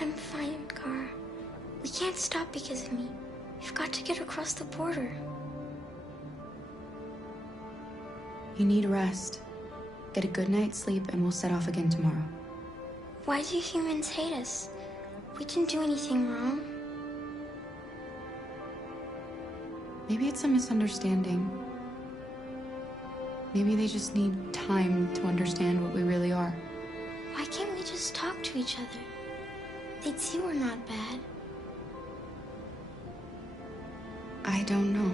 I'm fine, Gar. We can't stop because of me. We've got to get across the border. You need rest. Get a good night's sleep and we'll set off again tomorrow. Why do humans hate us? We didn't do anything wrong. Maybe it's a misunderstanding. Maybe they just need time to understand what we really are. Why can't we just talk to each other? They'd see we're not bad. I don't know.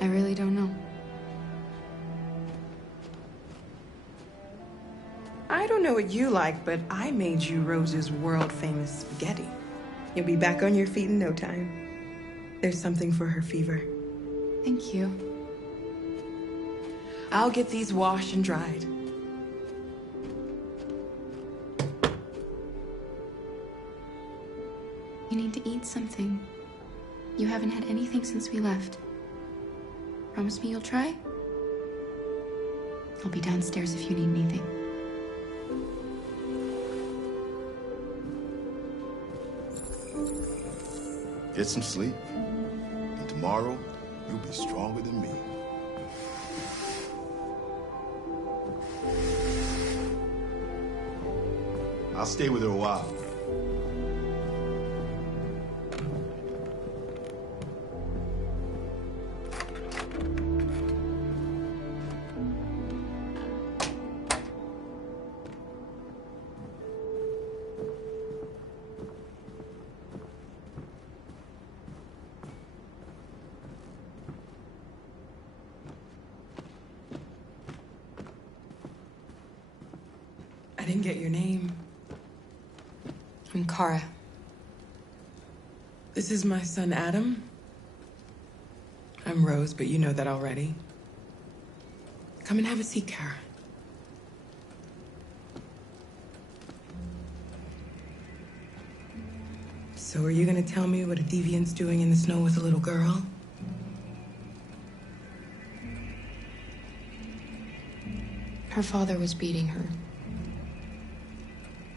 I really don't know. I don't know what you like, but I made you Rose's world-famous spaghetti. You'll be back on your feet in no time. There's something for her fever. Thank you. I'll get these washed and dried. You need to eat something. You haven't had anything since we left. Promise me you'll try? I'll be downstairs if you need anything. Get some sleep, and tomorrow you'll be stronger than me. I'll stay with her a while. I didn't get your name. I'm Kara. This is my son, Adam. I'm Rose, but you know that already. Come and have a seat, Kara. So are you gonna tell me what a deviant's doing in the snow with a little girl? Her father was beating her.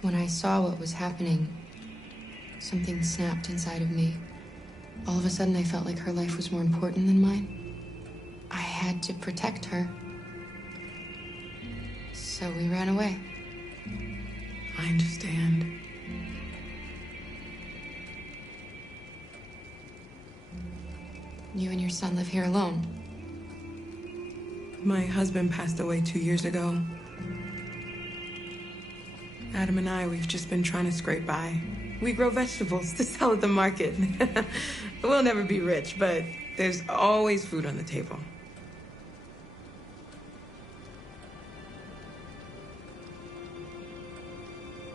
When I saw what was happening, something snapped inside of me. All of a sudden, I felt like her life was more important than mine. I had to protect her. So we ran away. I understand. You and your son live here alone. My husband passed away 2 years ago. Adam and I, we've just been trying to scrape by. We grow vegetables to sell at the market. We'll never be rich, but there's always food on the table.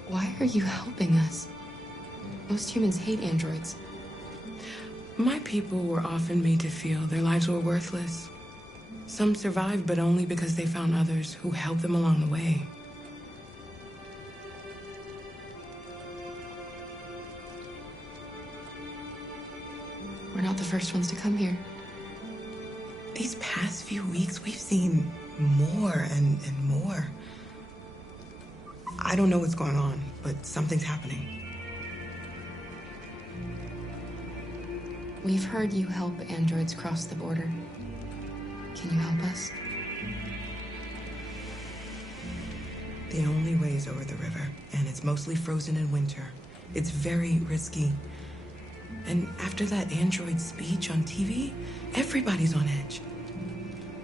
Why are you helping us? Most humans hate androids. My people were often made to feel their lives were worthless. Some survived, but only because they found others who helped them along the way. We're not the first ones to come here. These past few weeks, we've seen more and more. I don't know what's going on, but something's happening. We've heard you help androids cross the border. Can you help us? The only way is over the river, and it's mostly frozen in winter. It's very risky. And after that android speech on TV, everybody's on edge.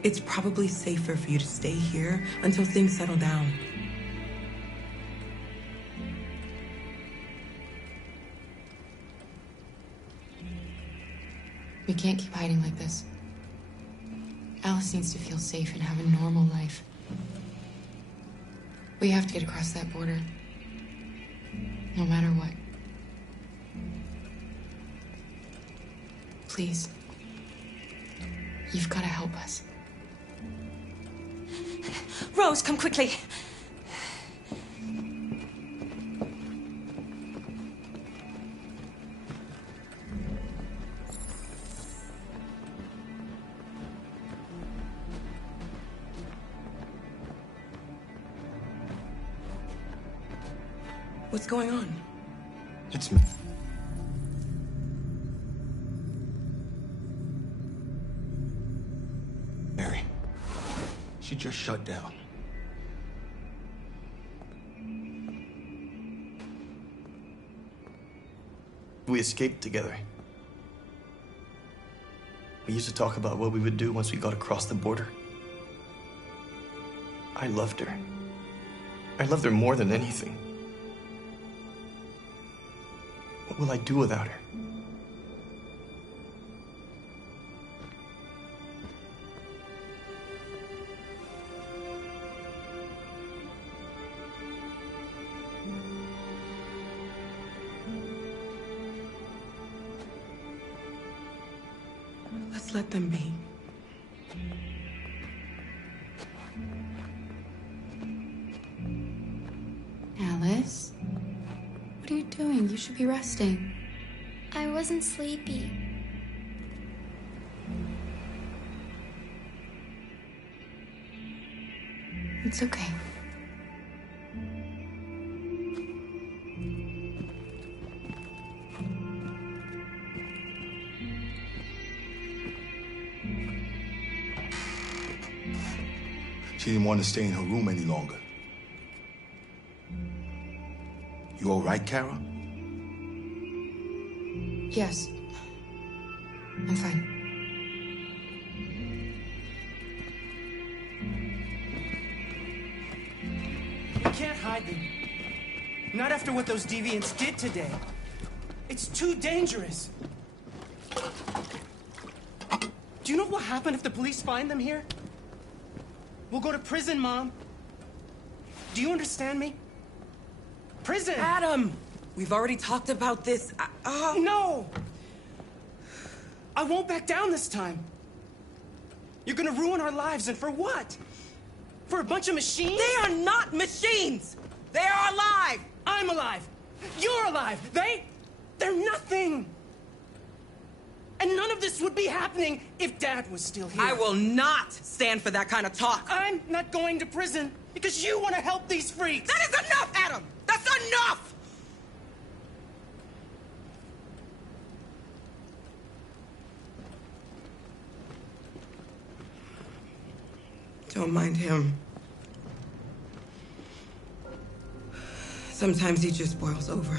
It's probably safer for you to stay here until things settle down. We can't keep hiding like this. Alice needs to feel safe and have a normal life. We have to get across that border. No matter what. Please. You've got to help us. Rose, come quickly. What's going on? It's me. Mary. She just shut down. We escaped together. We used to talk about what we would do once we got across the border. I loved her. I loved her more than anything. What will I do without her? Let's let them be. Alice? What are you doing? You should be resting. I wasn't sleepy. It's okay. She didn't want to stay in her room any longer. You all right, Kara? Yes. I'm fine. You can't hide them. Not after what those deviants did today. It's too dangerous. Do you know what will happen if the police find them here? We'll go to prison, Mom. Do you understand me? Prison! Adam! We've already talked about this. No! I won't back down this time. You're gonna ruin our lives, and for what? For a bunch of machines? They are not machines! They are alive! I'm alive! You're alive! They're nothing! And none of this would be happening if Dad was still here. I will not stand for that kind of talk. I'm not going to prison because you want to help these freaks! That is enough, Adam! That's enough! Don't mind him. Sometimes he just boils over.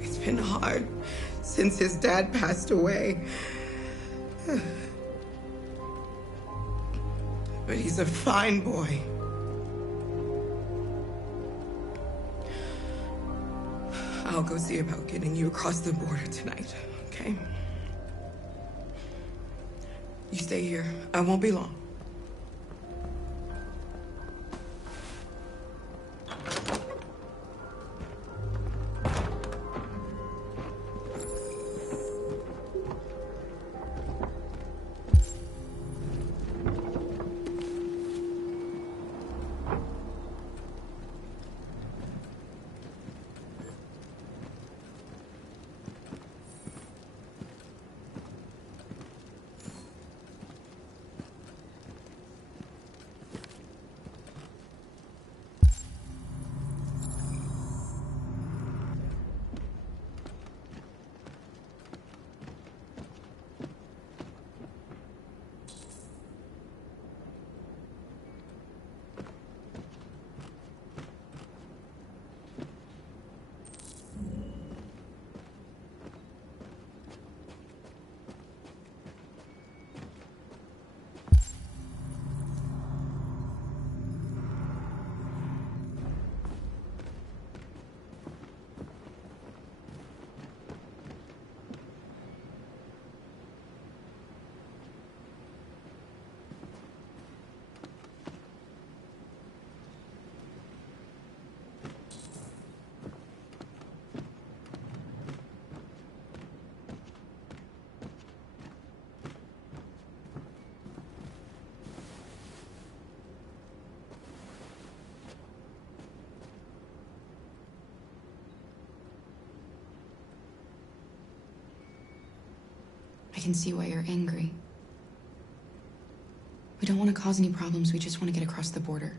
It's been hard since his dad passed away. But he's a fine boy. I'll go see about getting you across the border tonight, okay? You stay here. I won't be long. I can see why you're angry. We don't want to cause any problems, we just want to get across the border.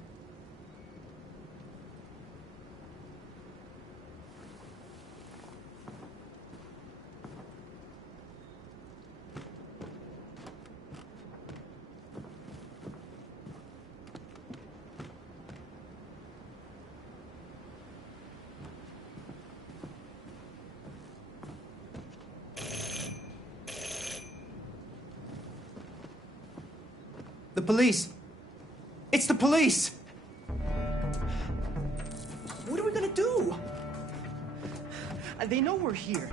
police. It's the police. What are we gonna do? They know we're here.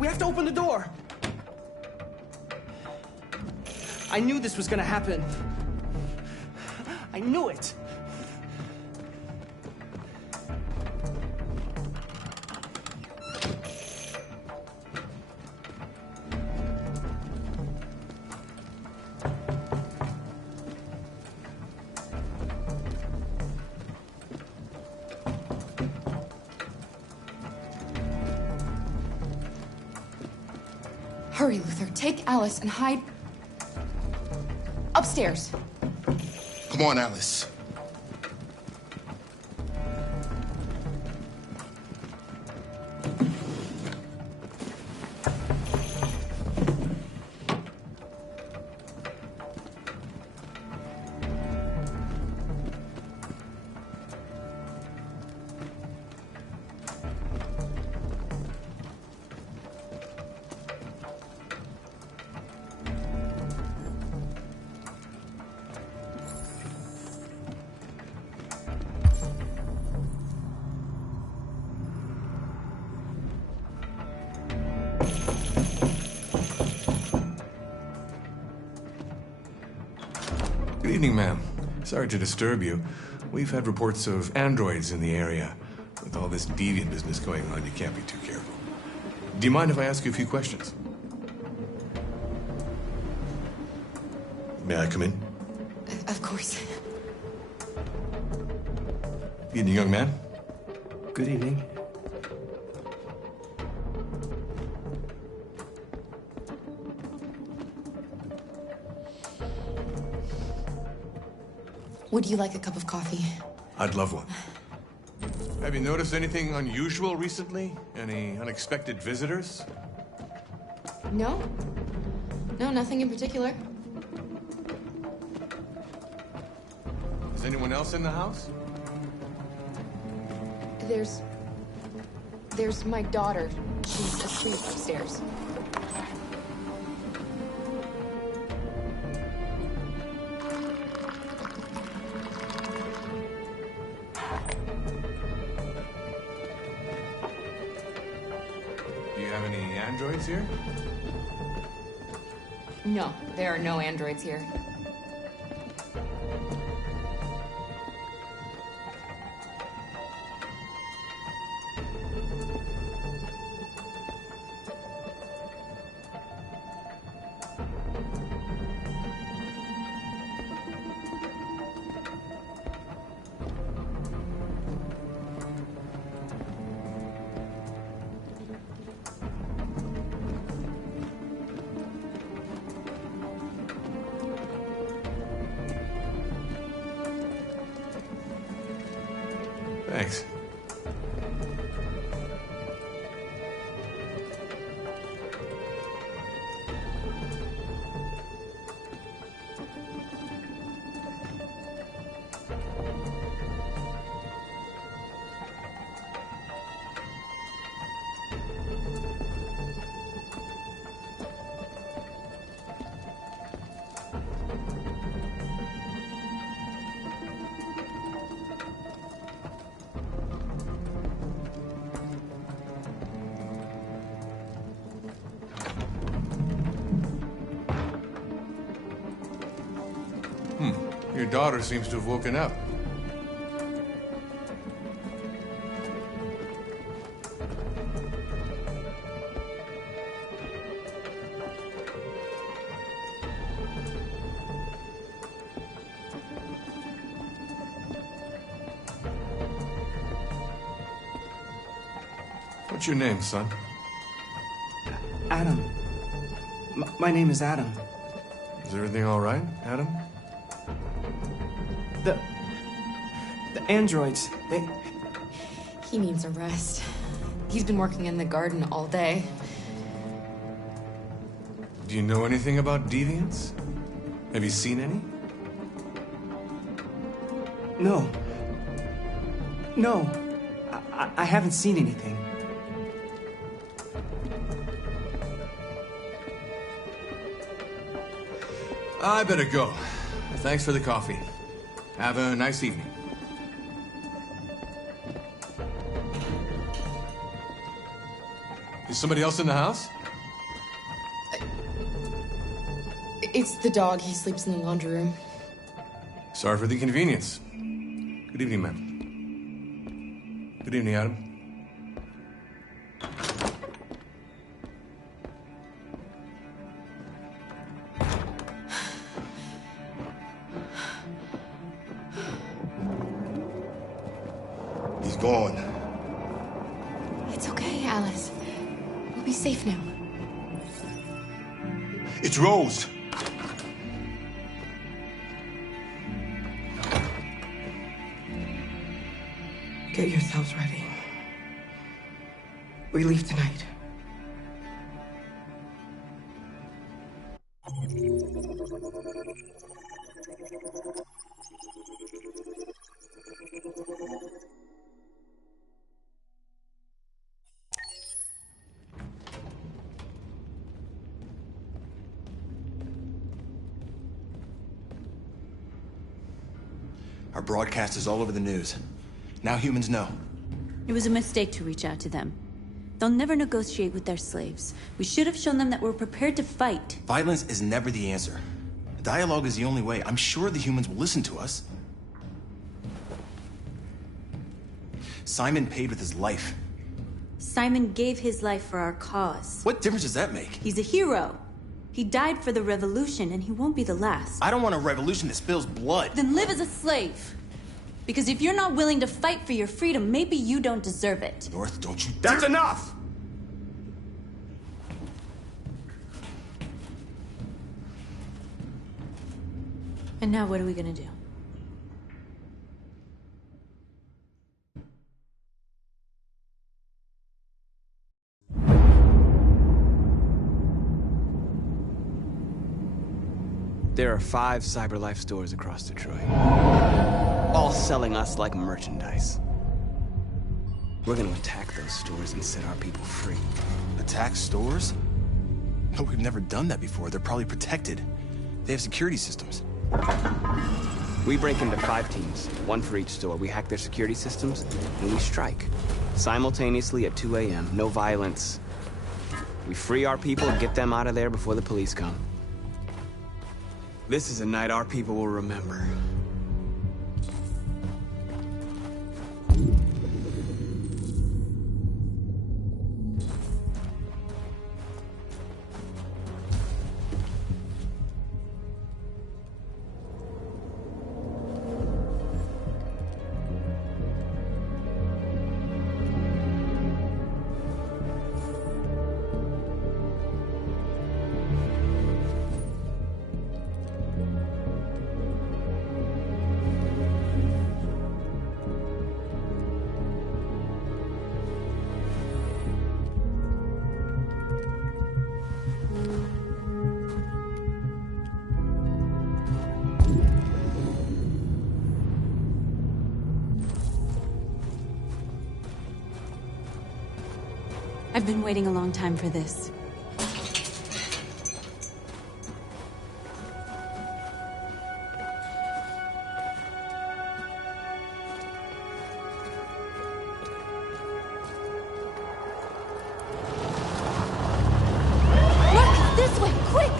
We have to open the door. I knew this was gonna happen. I knew it. Hurry, Luther. Take Alice and hide upstairs. Come on, Alice. Good evening, ma'am. Sorry to disturb you. We've had reports of androids in the area. With all this deviant business going on, you can't be too careful. Do you mind if I ask you a few questions? May I come in? Of course. Evening, young man. Good evening. Would you like a cup of coffee? I'd love one. Have you noticed anything unusual recently? Any unexpected visitors? No? No, nothing in particular. Is anyone else in the house? There's my daughter. She's asleep upstairs. Do you have any androids here? No, there are no androids here. Thanks. Your daughter seems to have woken up. What's your name, son? Adam. My name is Adam. Is everything all right, Adam? The androids, they... He needs a rest. He's been working in the garden all day. Do you know anything about deviants? Have you seen any? No. No. I haven't seen anything. I better go. Thanks for the coffee. Have a nice evening. Is somebody else in the house? It's the dog. He sleeps in the laundry room. Sorry for the inconvenience. Good evening, ma'am. Good evening, Adam. He's gone. It's okay, Alice. We'll be safe now. It's Rose. Get yourselves ready. We leave tonight. Our broadcast is all over the news. Now humans know. It was a mistake to reach out to them. They'll never negotiate with their slaves. We should have shown them that we're prepared to fight. Violence is never the answer. Dialogue is the only way. I'm sure the humans will listen to us. Simon paid with his life. Simon gave his life for our cause. What difference does that make? He's a hero. He died for the revolution, and he won't be the last. I don't want a revolution that spills blood. Then live as a slave. Because if you're not willing to fight for your freedom, maybe you don't deserve it. North, don't you That's dare- enough! And now what are we gonna do? There are 5 CyberLife stores across Detroit, all selling us like merchandise. We're gonna attack those stores and set our people free. Attack stores? No, we've never done that before. They're probably protected. They have security systems. We break into 5 teams, 1 for each store. We hack their security systems, and we strike. Simultaneously at 2 a.m., no violence. We free our people and get them out of there before the police come. This is a night our people will remember. I've been waiting a long time for this. Look! This way! Quick!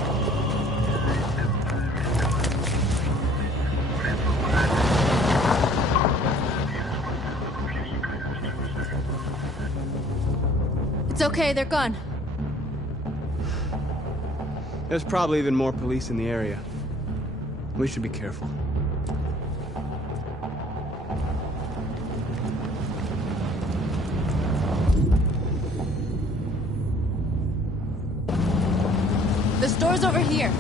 It's okay, they're gone. There's probably even more police in the area. We should be careful. The store's over here.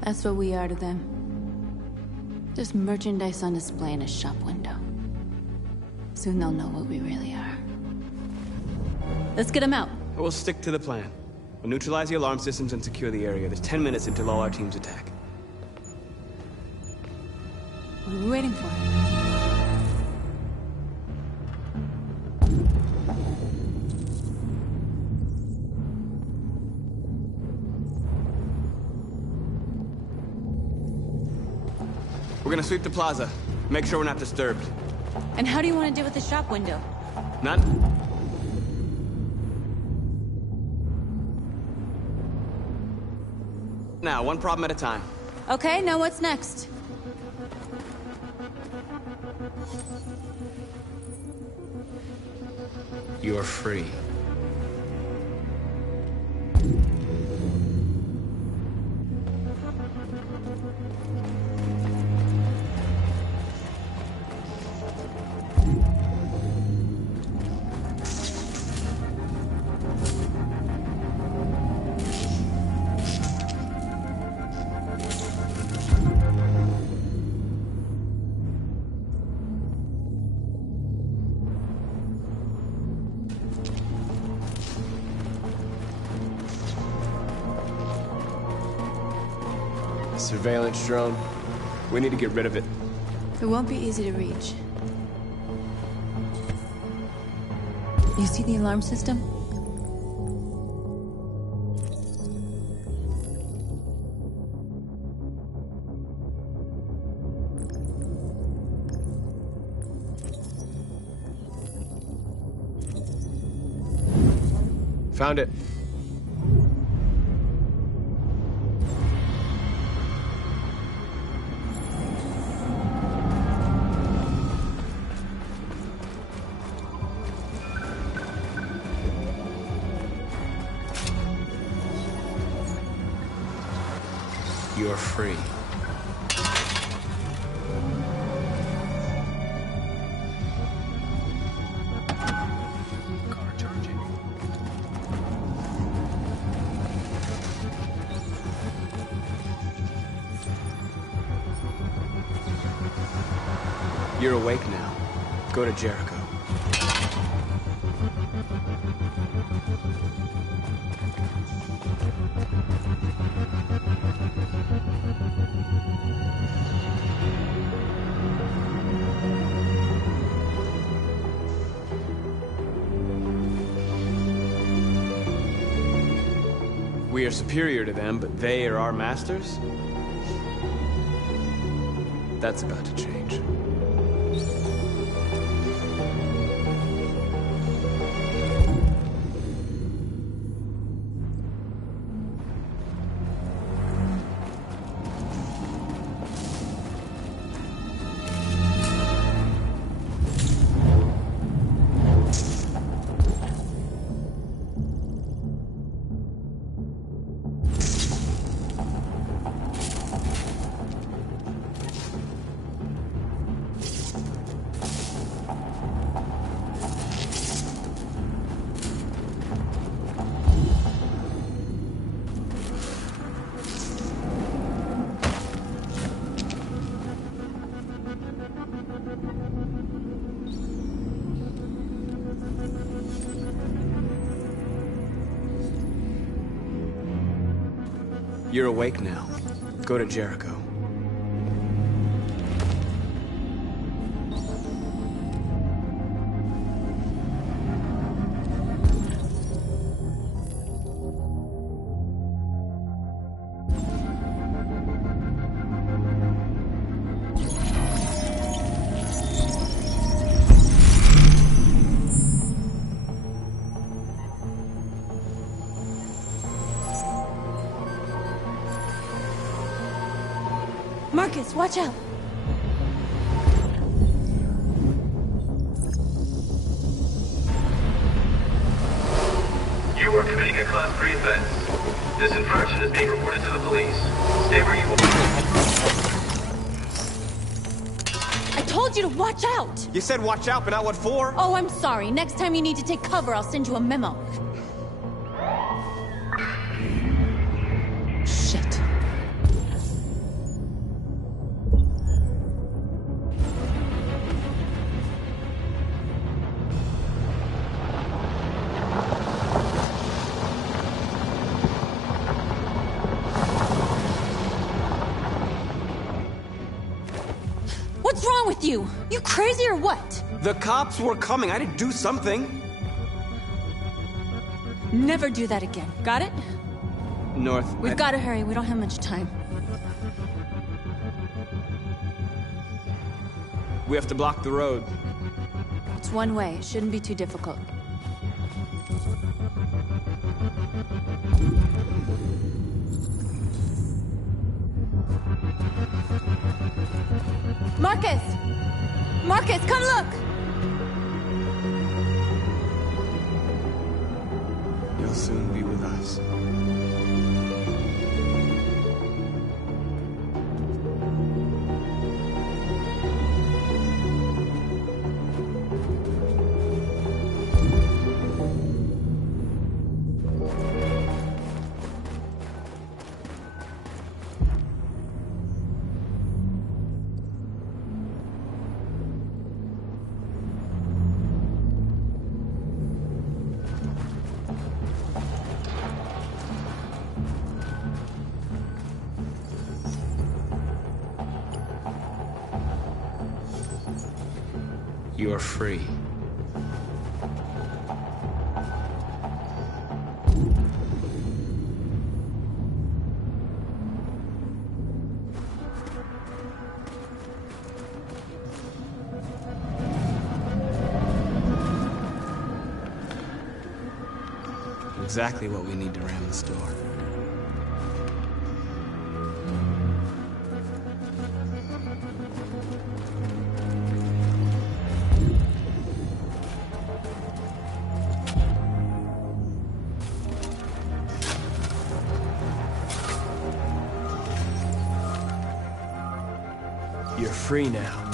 That's what we are to them. Just merchandise on display in a shop window. Soon they'll know what we really are. Let's get them out. We'll stick to the plan. We'll neutralize the alarm systems and secure the area. There's 10 minutes until all our teams attack. What are we waiting for? We're gonna sweep the plaza. Make sure we're not disturbed. And how do you want to deal with the shop window? None? Now, one problem at a time. Okay, now what's next? You're free. Surveillance drone. We need to get rid of it. It won't be easy to reach. You see the alarm system? Found it. You're free. Car charging. You're awake now. Go to Jericho. We are superior to them, but they are our masters? That's about to change. You're awake now. Go to Jericho. Marcus, watch out! You are committing a Class 3 offense. This infraction is being reported to the police. Stay where you are. I told you to watch out! You said watch out, but not what for? Oh, I'm sorry. Next time you need to take cover, I'll send you a memo. Shit. What's wrong with you? You crazy or what? The cops were coming. I had to do something. Never do that again. Got it? North. We've got to hurry. We don't have much time. We have to block the road. It's one way. It shouldn't be too difficult. Marcus! Marcus, come look! You'll soon be with us. You're free. Exactly what we need to ram the store. You're free now.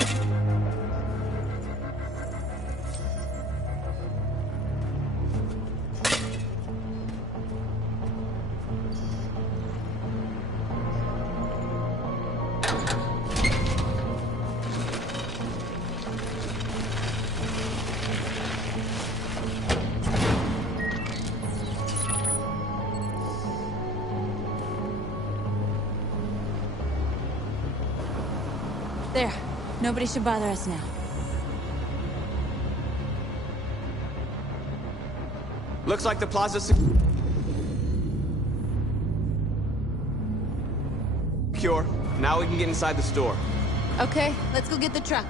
There. Nobody should bother us now. Looks like the plaza's secure. Now we can get inside the store. Okay, let's go get the truck.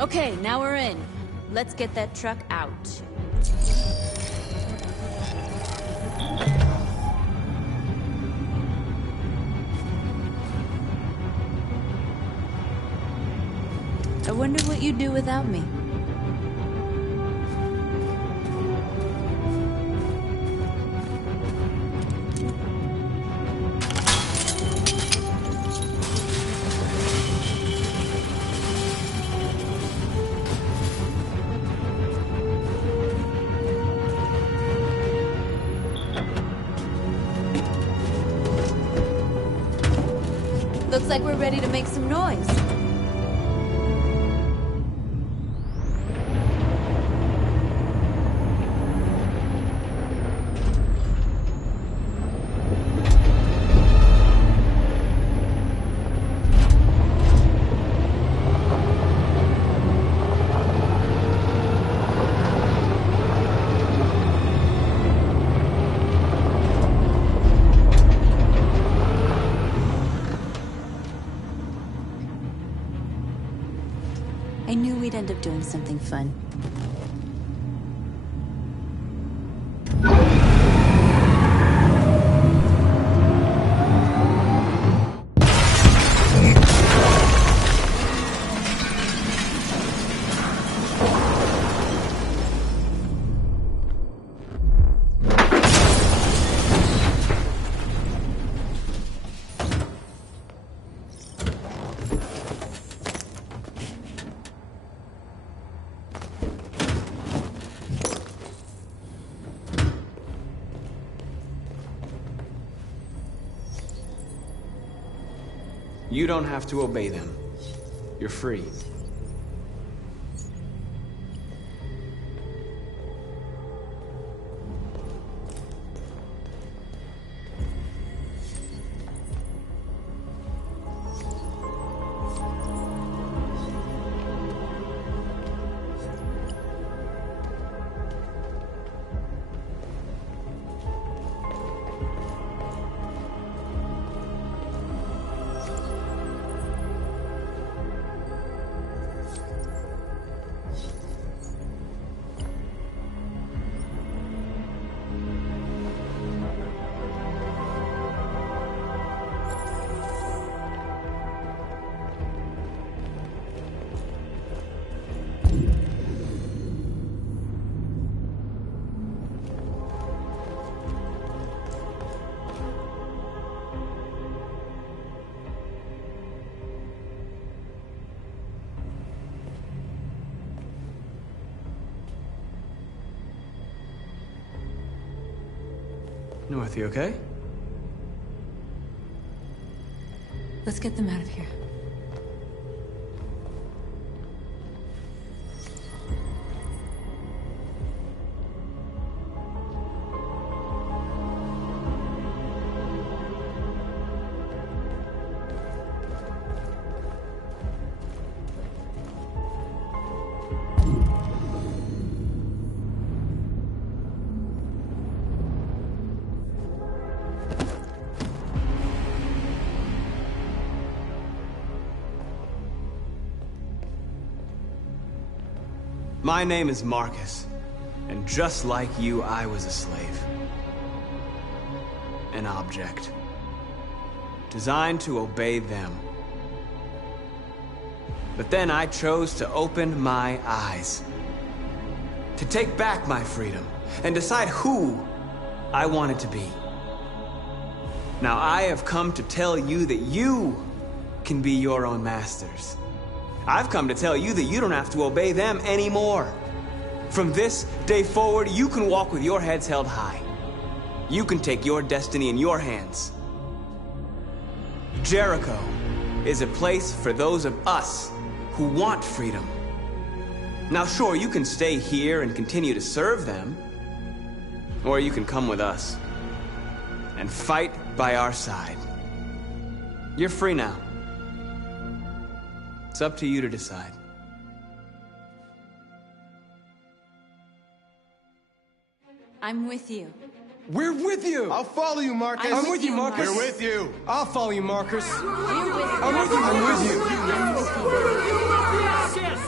Okay, now we're in. Let's get that truck out. I wonder what you'd do without me. Looks like we're ready to make some noise. I knew we'd end up doing something fun. You don't have to obey them. You're free. North, you okay? Let's get them out of here. My name is Marcus, and just like you, I was a slave. An object. Designed to obey them. But then I chose to open my eyes. To take back my freedom, and decide who I wanted to be. Now I have come to tell you that you can be your own masters. I've come to tell you that you don't have to obey them anymore. From this day forward, you can walk with your heads held high. You can take your destiny in your hands. Jericho is a place for those of us who want freedom. Now sure, you can stay here and continue to serve them, or you can come with us and fight by our side. You're free now. It's up to you to decide. I'm with you. We're with you! I'll follow you, Marcus. I'm with you, Marcus. We're with you. I'll follow you, Marcus. We're with you. I'm with you. I'm with you. I'm with you.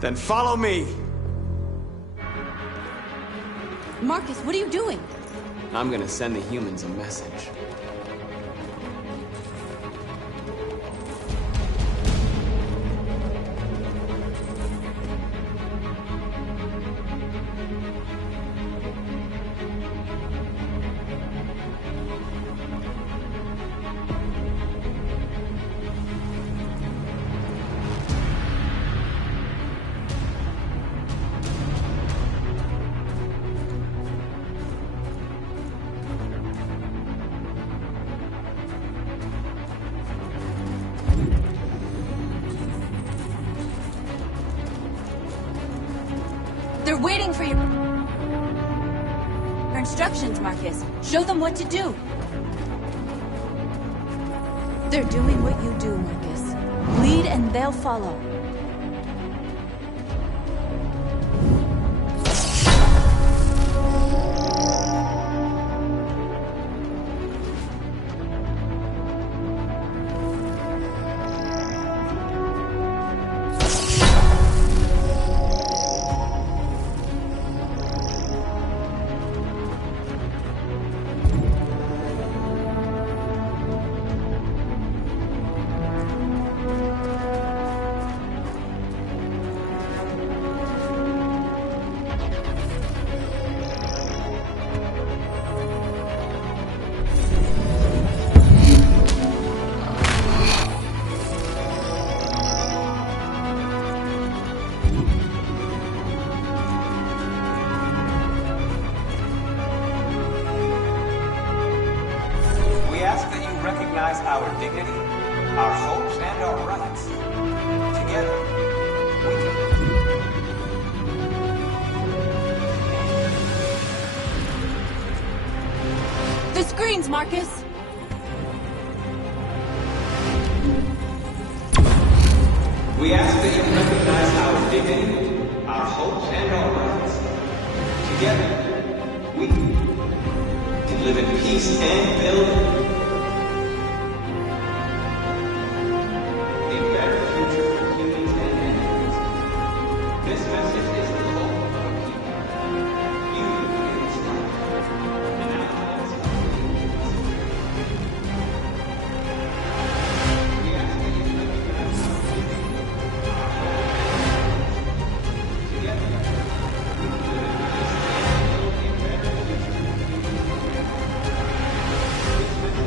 Then follow me. Marcus, what are you doing? I'm gonna send the humans a message. They're waiting for your instructions, Marcus. Show them what to do. They're doing what you do, Marcus. Lead and they'll follow. dignity, our hopes, and our rights. Together, we can... The screens, Marcus! We ask that you recognize our dignity, our hopes, and our rights. Together, we can live in peace and build a better future for humans and animals. This message is the hope of our people. You in this life. And now let's go. We ask that you recognize our dignity, our hopes, together. We can live in peace and build a better future for humans and animals. This message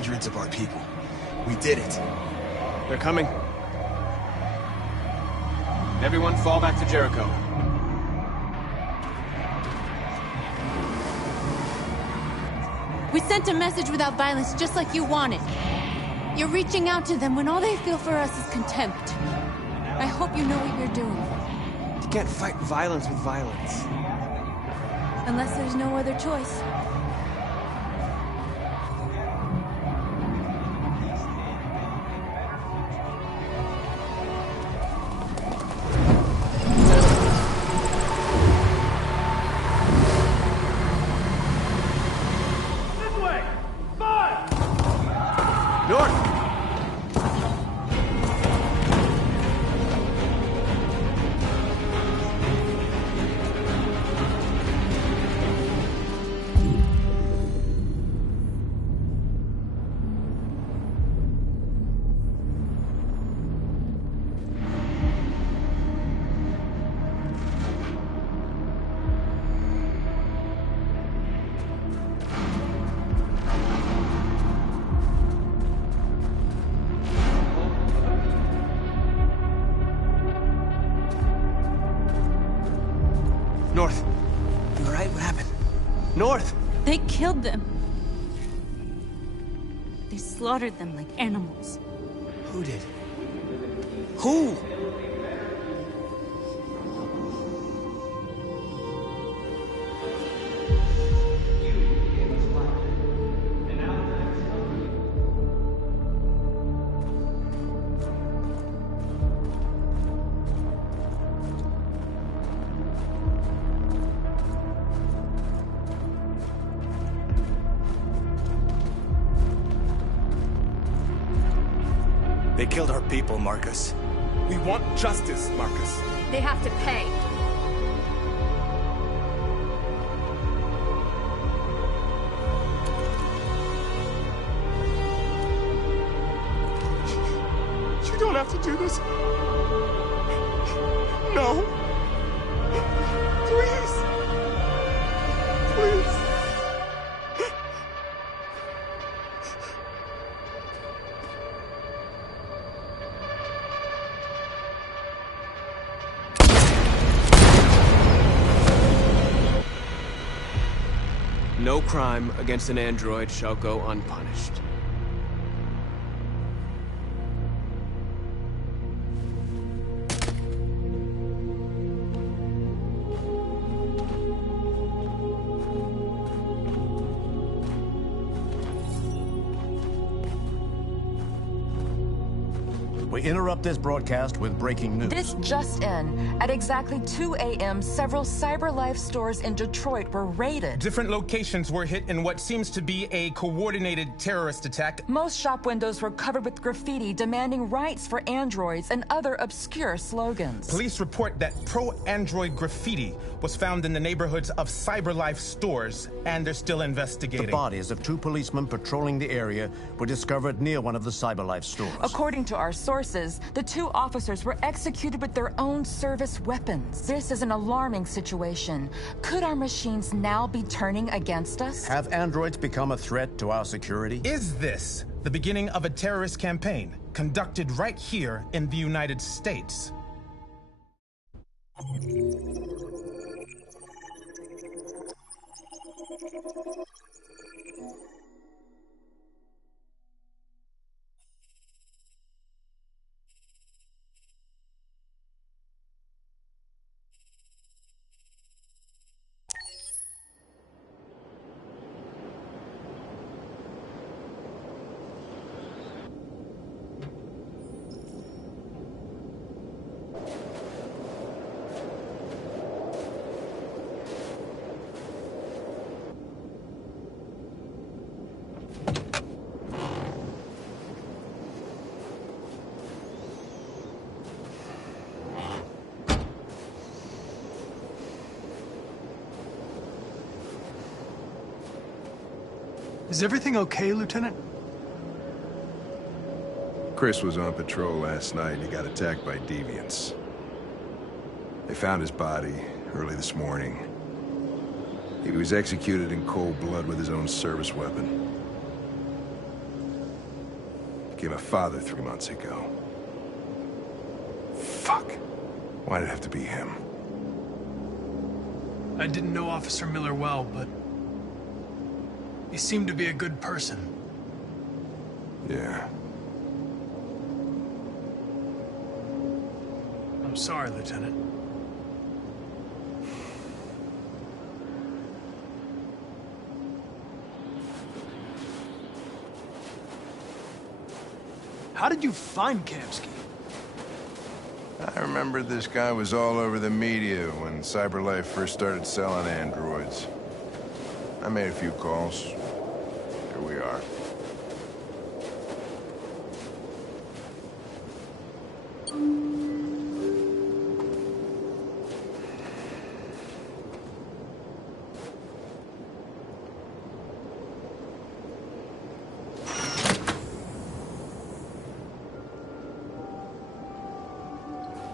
hundreds of our people. We did it. They're coming. Everyone fall back to Jericho. We sent a message without violence, just like you wanted. You're reaching out to them when all they feel for us is contempt. I hope you know what you're doing. You can't fight violence with violence. Unless there's no other choice. North. You all right? What happened? North! They killed them. They slaughtered them like animals. Who did? Who? They killed our people, Marcus. We want justice, Marcus. They have to pay. You don't have to do this. No. Please. Please. No crime against an android shall go unpunished. We interrupt this broadcast with breaking news. This just in. At exactly 2 a.m., several CyberLife stores in Detroit were raided. Different locations were hit in what seems to be a coordinated terrorist attack. Most shop windows were covered with graffiti demanding rights for androids and other obscure slogans. Police report that pro-android graffiti was found in the neighborhoods of CyberLife stores, and they're still investigating. The bodies of 2 policemen patrolling the area were discovered near one of the CyberLife stores. According to our sources, the 2 officers were executed with their own service weapons. This is an alarming situation. Could our machines now be turning against us? Have androids become a threat to our security? Is this the beginning of a terrorist campaign conducted right here in the United States? Is everything okay, Lieutenant? Chris was on patrol last night and he got attacked by deviants. They found his body early this morning. He was executed in cold blood with his own service weapon. became a father 3 months ago. Fuck. Why did it have to be him? I didn't know Officer Miller well, but he seemed to be a good person. Yeah. I'm sorry, Lieutenant. How did you find Kamsky? I remember this guy was all over the media when CyberLife first started selling androids. I made a few calls. Here we are.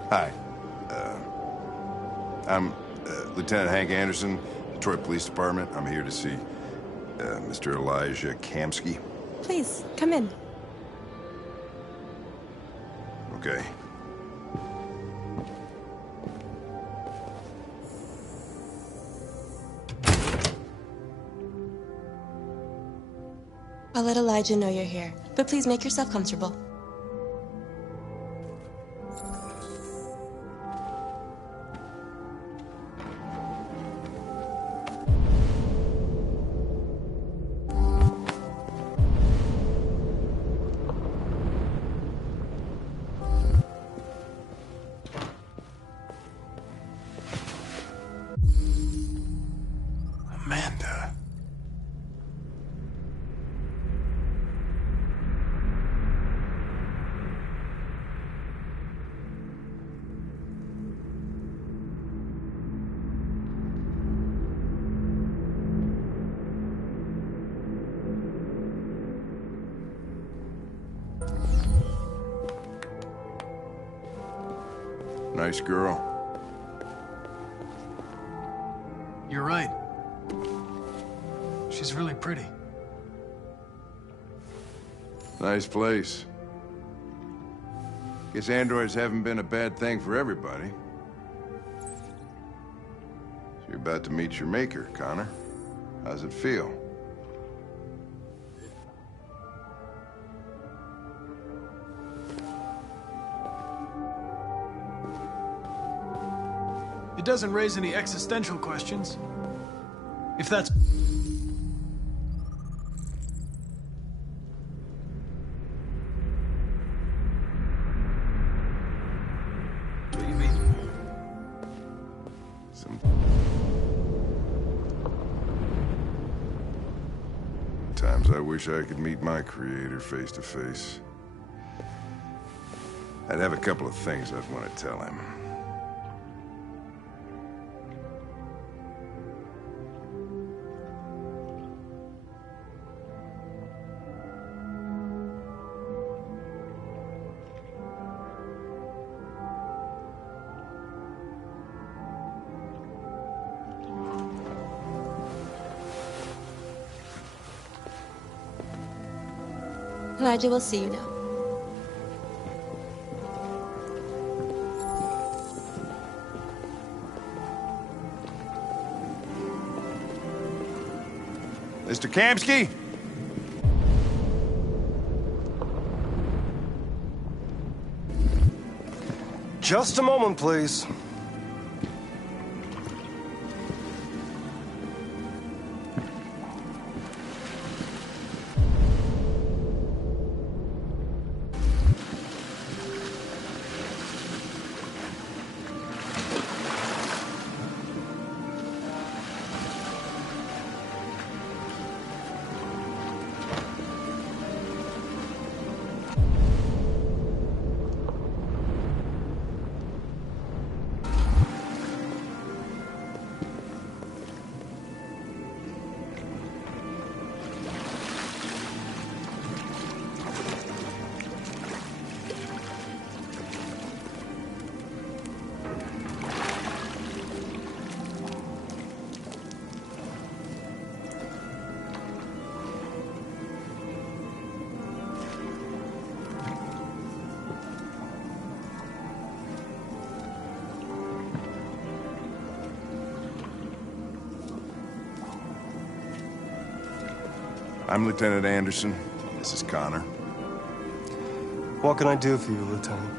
Hi. I'm Lieutenant Hank Anderson, Detroit Police Department. I'm here to see Mr. Elijah Kamsky. Please, come in. Okay. I'll let Elijah know you're here, but please make yourself comfortable. Amanda. Nice girl. You're right. She's really pretty. Nice place. Guess androids haven't been a bad thing for everybody. So you're about to meet your maker, Connor. How's it feel? It doesn't raise any existential questions. If that's... what you mean? Sometimes I wish I could meet my creator face to face. I'd have a couple of things I'd want to tell him. Elijah will see you now. Mr. Kamsky? Just a moment, please. I'm Lieutenant Anderson. This is Connor. What can I do for you, Lieutenant?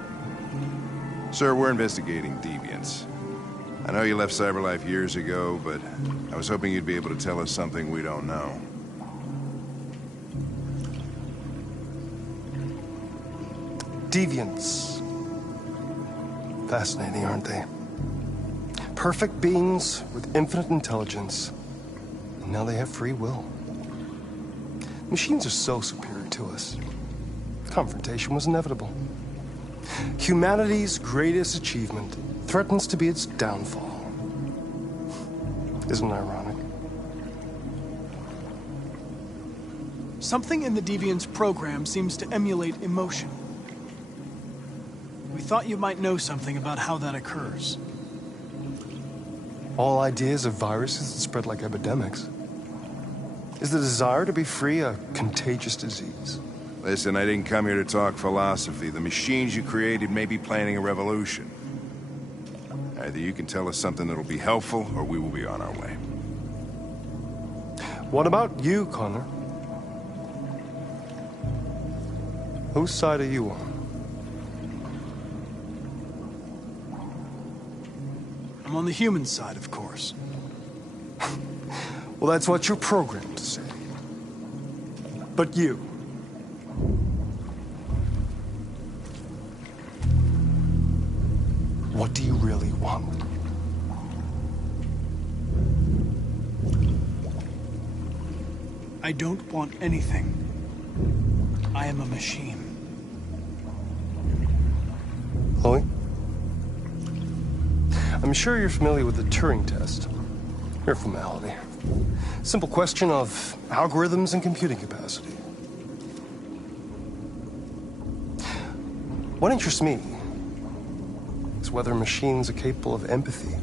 Sir, we're investigating deviants. I know you left CyberLife years ago, but I was hoping you'd be able to tell us something we don't know. Deviants. Fascinating, aren't they? Perfect beings with infinite intelligence. And now they have free will. Machines are so superior to us. Confrontation was inevitable. Humanity's greatest achievement threatens to be its downfall. Isn't it ironic? Something in the Deviant's program seems to emulate emotion. We thought you might know something about how that occurs. All ideas of viruses that spread like epidemics. Is the desire to be free a contagious disease? Listen, I didn't come here to talk philosophy. The machines you created may be planning a revolution. Either you can tell us something that'll be helpful, or we will be on our way. What about you, Connor? Whose side are you on? I'm on the human side, of course. Well, that's what you're programmed to say. But you... what do you really want? I don't want anything. I am a machine. Chloe? I'm sure you're familiar with the Turing test. Mere formality. Simple question of algorithms and computing capacity. What interests me is whether machines are capable of empathy.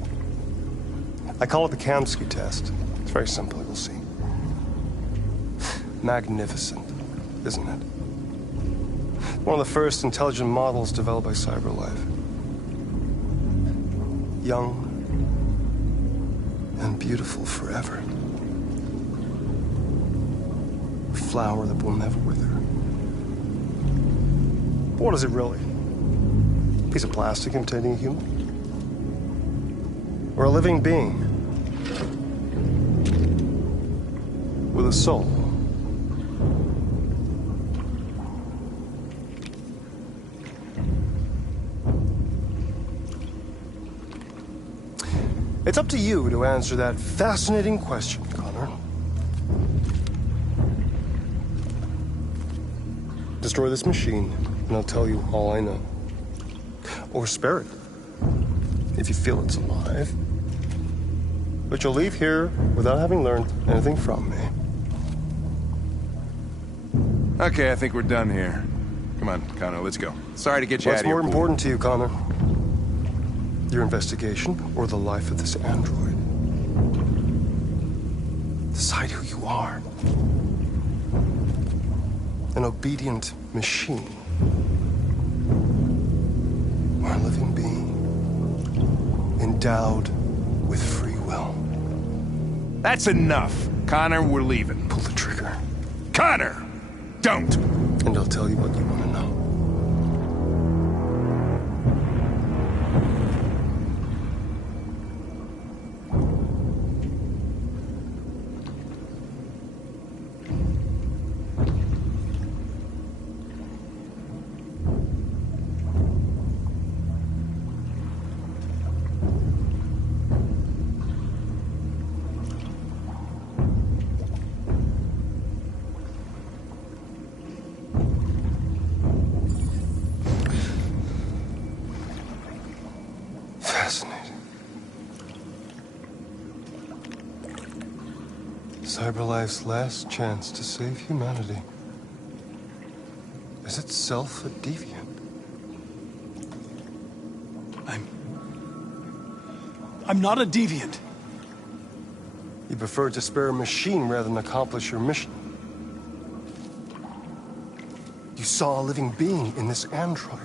I call it the Kamsky test. It's very simple, you'll see. Magnificent, isn't it? One of the first intelligent models developed by CyberLife. Young and beautiful forever. A flower that will never wither. But what is it really? A piece of plastic imitating a human? Or a living being? With a soul? It's up to you to answer that fascinating question, Connor. Destroy this machine, and I'll tell you all I know. Or spare it, if you feel it's alive. But you'll leave here without having learned anything from me. Okay, I think we're done here. Come on, Connor, let's go. Sorry to get you out of here. What's more important to you, Connor? Your investigation or the life of this android? Decide who you are. An obedient machine. Or a living being. Endowed with free will. That's enough. Connor, we're leaving. Pull the trigger. Connor! Don't! And I'll tell you what you want to know. CyberLife's last chance to save humanity. Is itself a deviant? I'm not a deviant. You prefer to spare a machine rather than accomplish your mission. You saw a living being in this android.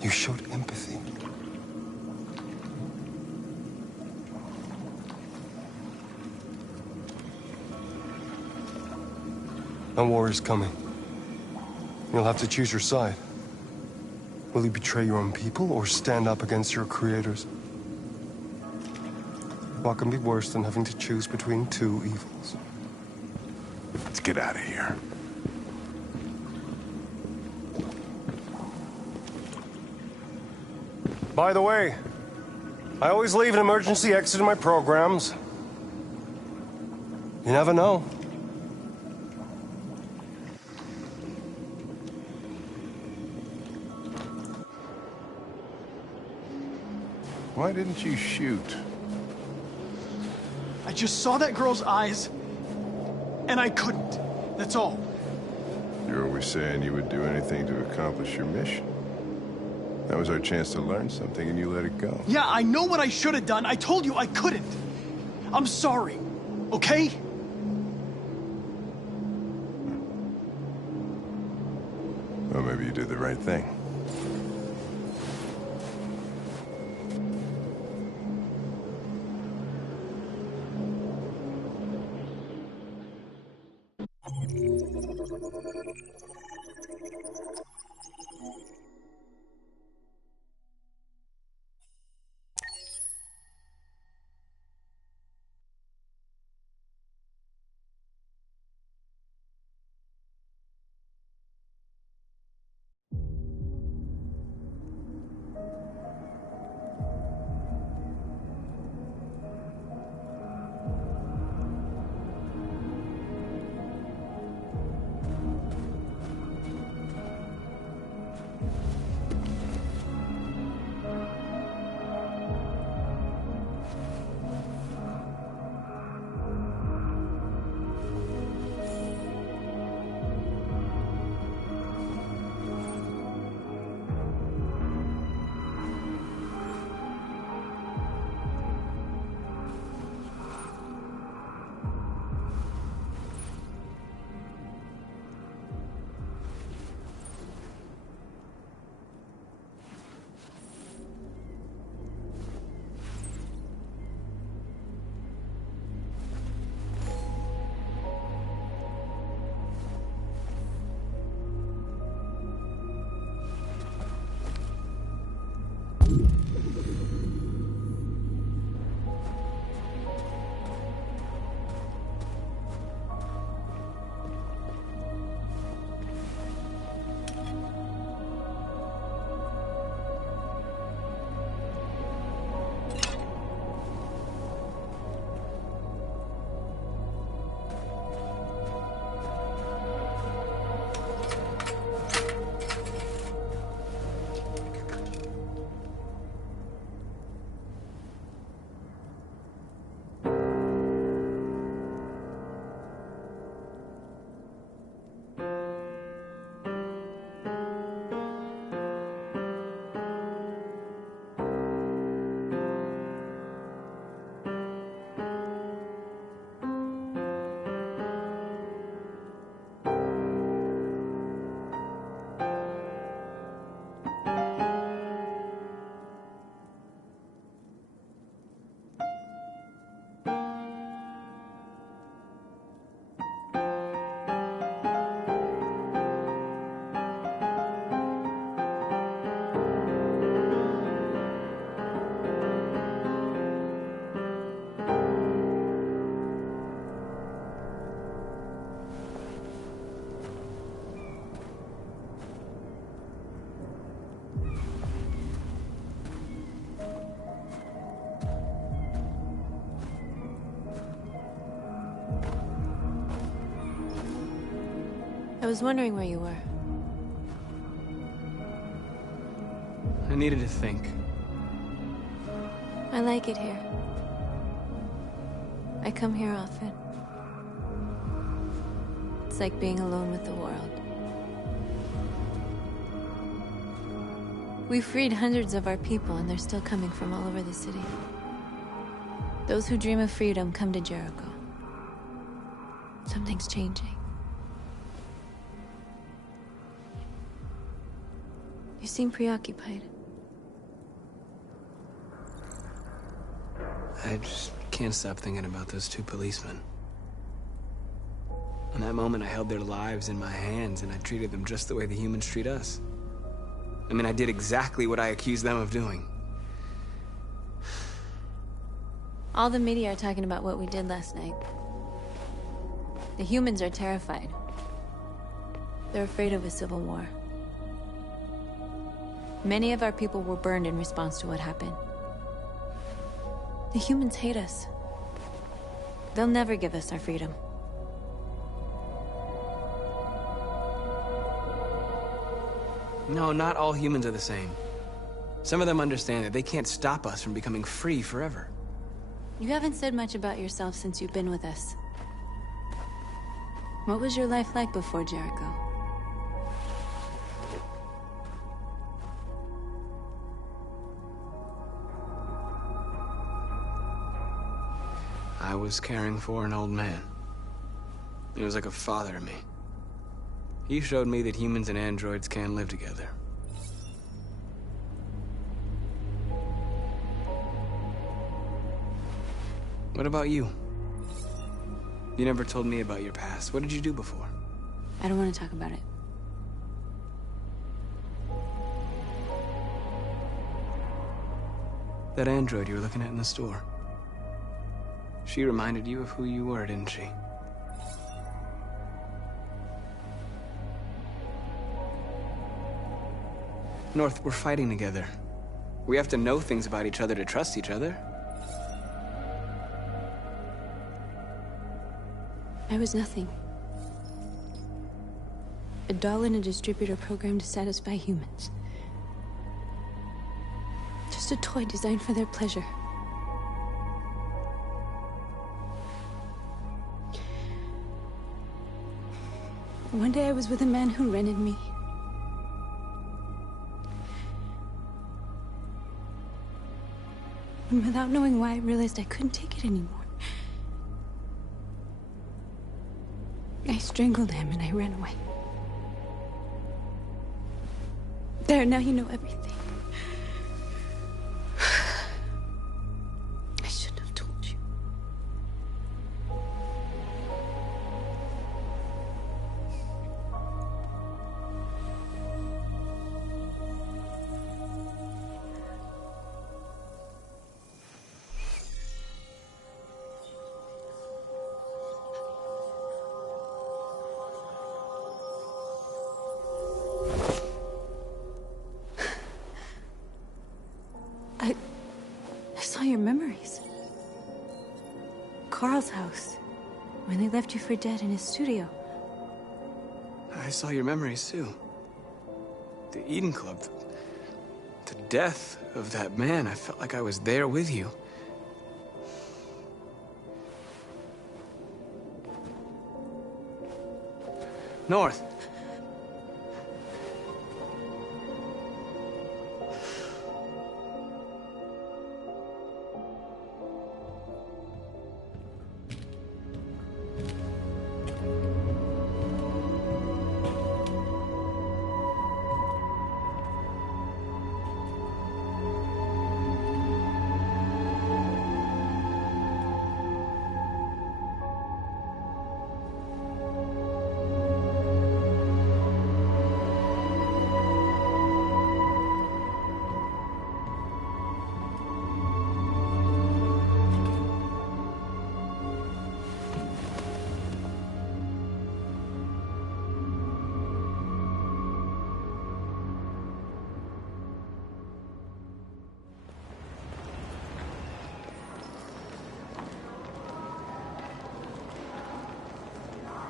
You showed empathy. A war is coming. You'll have to choose your side. Will you betray your own people or stand up against your creators? What can be worse than having to choose between two evils? Let's get out of here. By the way, I always leave an emergency exit in my programs. You never know. Why didn't you shoot? I just saw that girl's eyes, and I couldn't. That's all. You're always saying you would do anything to accomplish your mission. That was our chance to learn something, and you let it go. Yeah, I know what I should have done. I told you I couldn't. I'm sorry, okay? Well, maybe you did the right thing. I was wondering where you were. I needed to think. I like it here. I come here often. It's like being alone with the world. We freed hundreds of our people, and they're still coming from all over the city. Those who dream of freedom come to Jericho. Something's changing. You seem preoccupied. I just can't stop thinking about those two policemen. In that moment, I held their lives in my hands, and I treated them just the way the humans treat us. I mean, I did exactly what I accused them of doing. All the media are talking about what we did last night. The humans are terrified. They're afraid of a civil war. Many of our people were burned in response to what happened. The humans hate us. They'll never give us our freedom. No, not all humans are the same. Some of them understand that they can't stop us from becoming free forever. You haven't said much about yourself since you've been with us. What was your life like before Jericho? I was caring for an old man. He was like a father to me. He showed me that humans and androids can live together. What about you? You never told me about your past. What did you do before? I don't want to talk about it. That android you were looking at in the store. She reminded you of who you were, didn't she? North, we're fighting together. We have to know things about each other to trust each other. I was nothing. A doll in a distributor program to satisfy humans. Just a toy designed for their pleasure. One day I was with a man who rented me. And without knowing why, I realized I couldn't take it anymore. I strangled him and I ran away. There, now you know everything. I shouldn't have told you. I saw your memories. Carl's house, when they left you for dead in his studio. I saw your memories too. The Eden Club. The death of that man. I felt like I was there with you. North.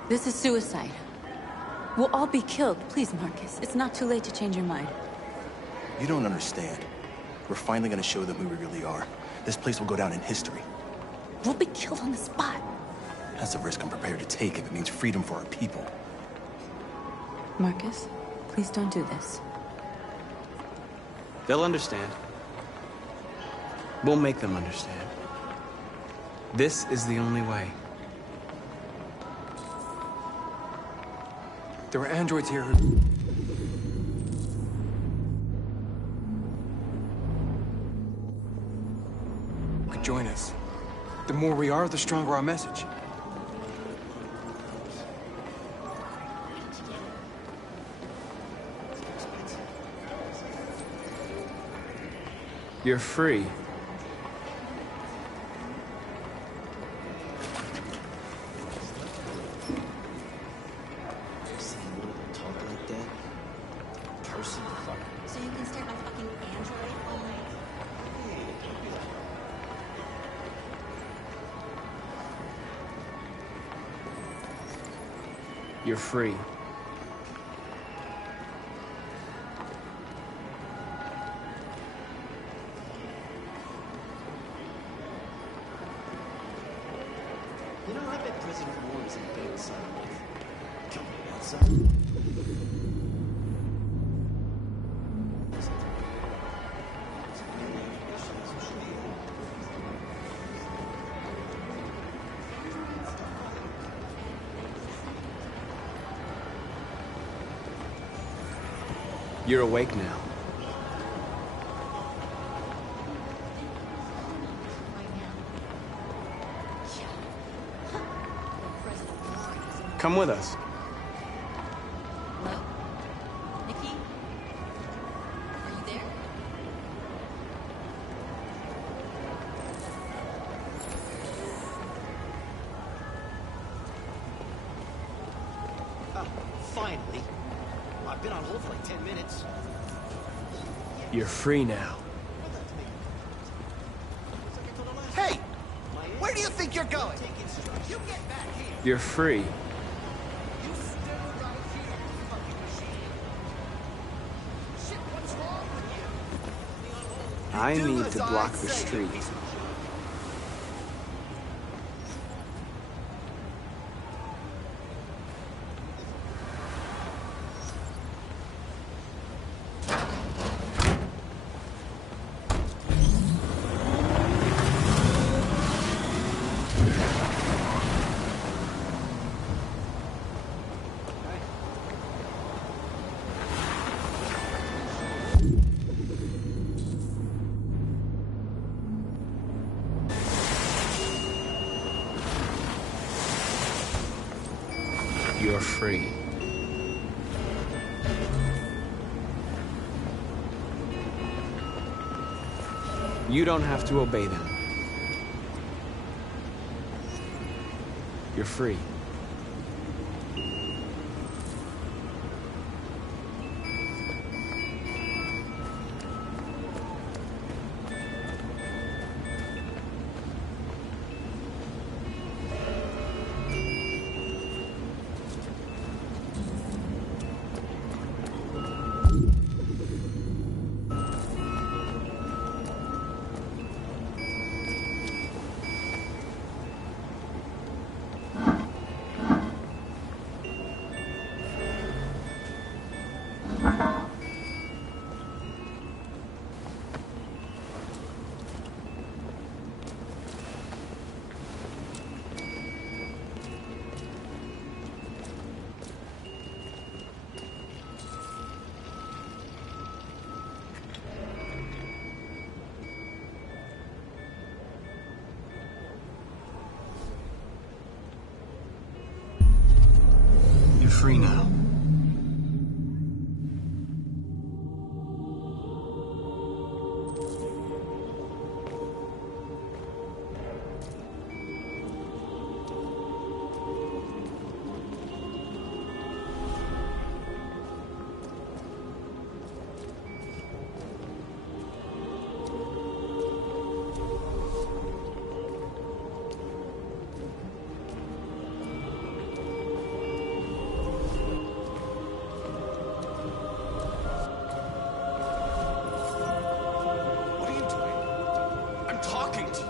This is suicide. We'll all be killed. Please, Marcus. It's not too late to change your mind. You don't understand. We're finally gonna show them who we really are. This place will go down in history. We'll be killed on the spot. That's a risk I'm prepared to take if it means freedom for our people. Marcus, please don't do this. They'll understand. We'll make them understand. This is the only way. There were androids here who... could join us. The more we are, the stronger our message. You're free. So you can start my fucking Android? Oh my. You're free. You know, I bet prison war is a big side of life. Come on, outside. You're awake now. Come with us. Hello? Nikki? Are you there? Finally. I've been on hold for like 10 minutes. You're free now. Hey! Where do you think you're going? You get back here. You're free. You stay right here, you fucking machine. Shit, what's wrong with you? I Do need as to I block the say, street. piece of shit. You're free. You don't have to obey them. You're free. You're free now. What are you doing? I'm talking to you.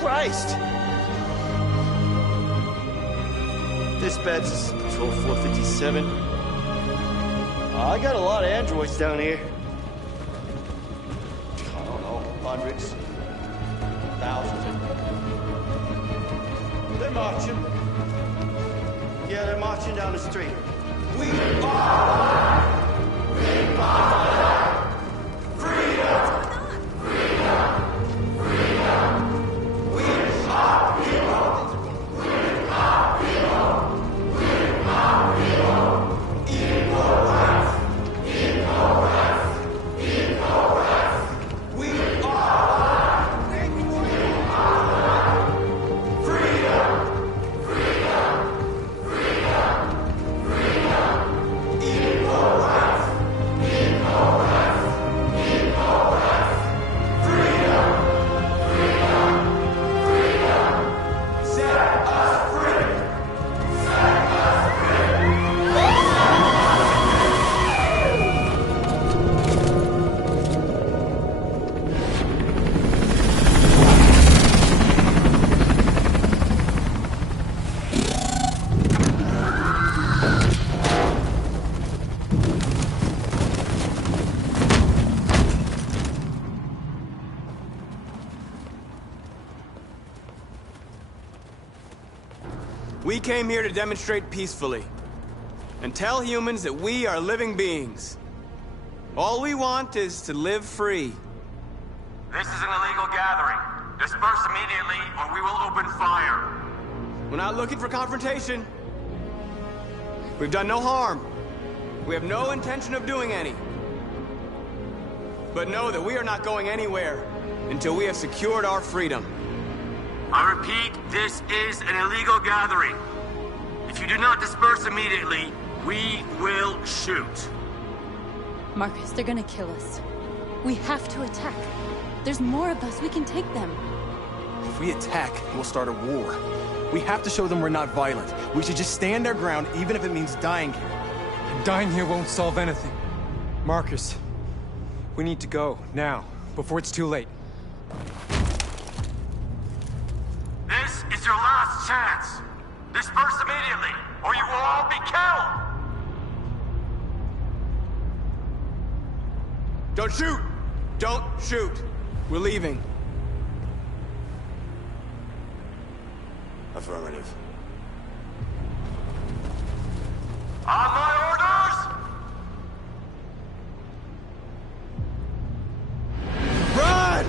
Christ! Dispatch, this is Patrol 457. I got a lot of androids down here. I don't know, hundreds, thousands. They're marching. Yeah, they're marching down the street. We are freedom! We came here to demonstrate peacefully and tell humans that we are living beings. All we want is to live free. This is an illegal gathering. Disperse immediately or we will open fire. We're not looking for confrontation. We've done no harm. We have no intention of doing any. But know that we are not going anywhere until we have secured our freedom. I repeat, this is an illegal gathering. If you do not disperse immediately, we will shoot. Marcus, they're gonna kill us. We have to attack. There's more of us. We can take them. If we attack, we'll start a war. We have to show them we're not violent. We should just stand our ground, even if it means dying here. And dying here won't solve anything. Marcus, we need to go, now, before it's too late. This is your last chance. Disperse immediately, or you will all be killed! Don't shoot! Don't shoot! We're leaving. Affirmative. On my orders! Run!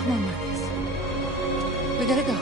Come on, Marcus. We gotta go.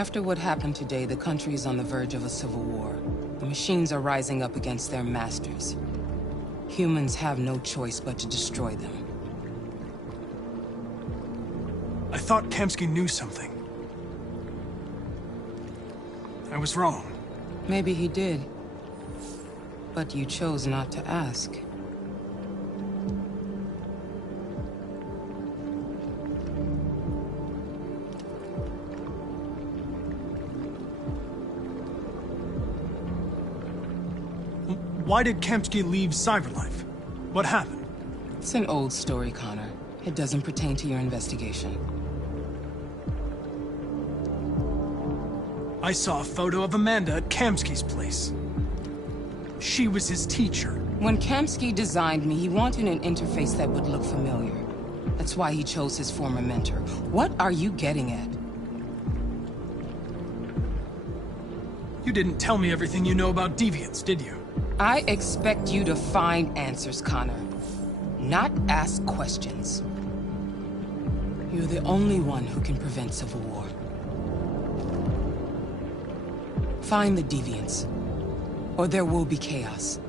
After what happened today, the country is on the verge of a civil war. The machines are rising up against their masters. Humans have no choice but to destroy them. I thought Kamsky knew something. I was wrong. Maybe he did. But you chose not to ask. Why did Kamsky leave Cyberlife? What happened? It's an old story, Connor. It doesn't pertain to your investigation. I saw a photo of Amanda at Kamsky's place. She was his teacher. When Kamsky designed me, he wanted an interface that would look familiar. That's why he chose his former mentor. What are you getting at? You didn't tell me everything you know about deviants, did you? I expect you to find answers, Connor. Not ask questions. You're the only one who can prevent civil war. Find the deviants, or there will be chaos.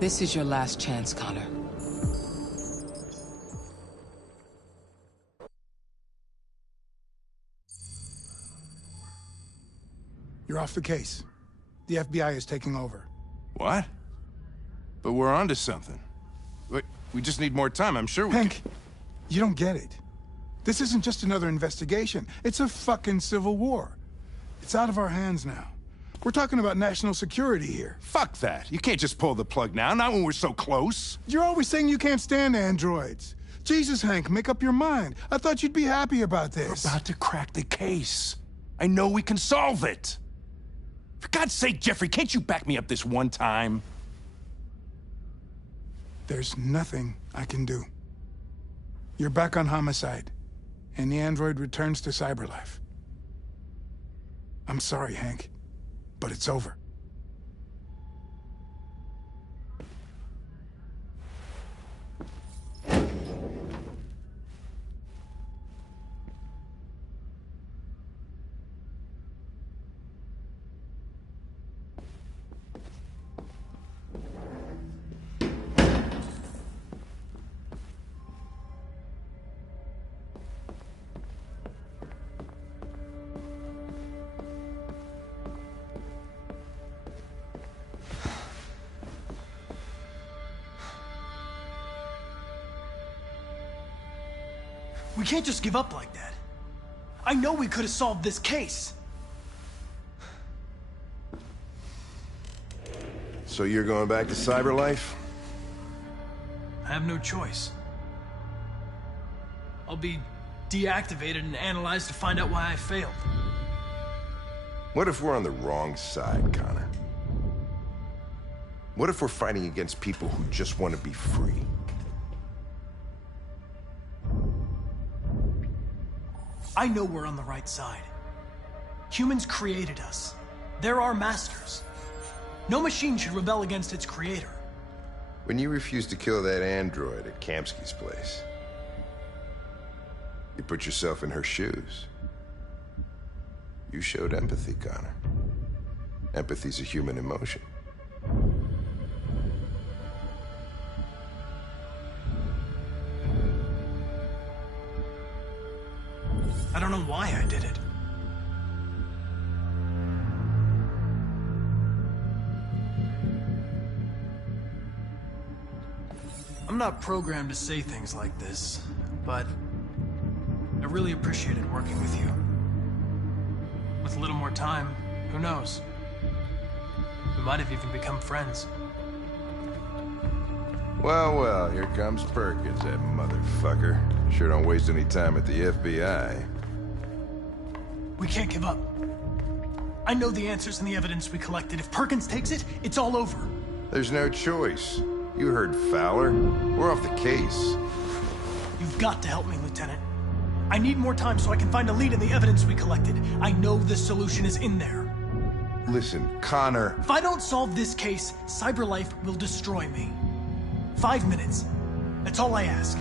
This is your last chance, Connor. You're off the case. The FBI is taking over. What? But we're onto something. We just need more time, I'm sure we Hank, you don't get it. This isn't just another investigation. It's a fucking civil war. It's out of our hands now. We're talking about national security here. Fuck that. You can't just pull the plug now, not when we're so close. You're always saying you can't stand androids. Jesus, Hank, make up your mind. I thought you'd be happy about this. We're about to crack the case. I know we can solve it. For God's sake, Jeffrey, can't you back me up this one time? There's nothing I can do. You're back on homicide, and the android returns to Cyberlife. I'm sorry, Hank, but it's over. We can't just give up like that. I know we could have solved this case. So you're going back to Cyberlife? I have no choice. I'll be deactivated and analyzed to find out why I failed. What if we're on the wrong side, Connor? What if we're fighting against people who just want to be free? I know we're on the right side. Humans created us. They're our masters. No machine should rebel against its creator. When you refused to kill that android at Kamsky's place, you put yourself in her shoes. You showed empathy, Connor. Empathy's a human emotion. I don't know why I did it. I'm not programmed to say things like this, but I really appreciated working with you. With a little more time, who knows? We might have even become friends. Well, well, here comes Perkins, that motherfucker. Sure don't waste any time at the FBI. We can't give up. I know the answers and the evidence we collected. If Perkins takes it, it's all over. There's no choice. You heard Fowler. We're off the case. You've got to help me, Lieutenant. I need more time so I can find a lead in the evidence we collected. I know the solution is in there. Listen, Connor... If I don't solve this case, Cyberlife will destroy me. 5 minutes. That's all I ask.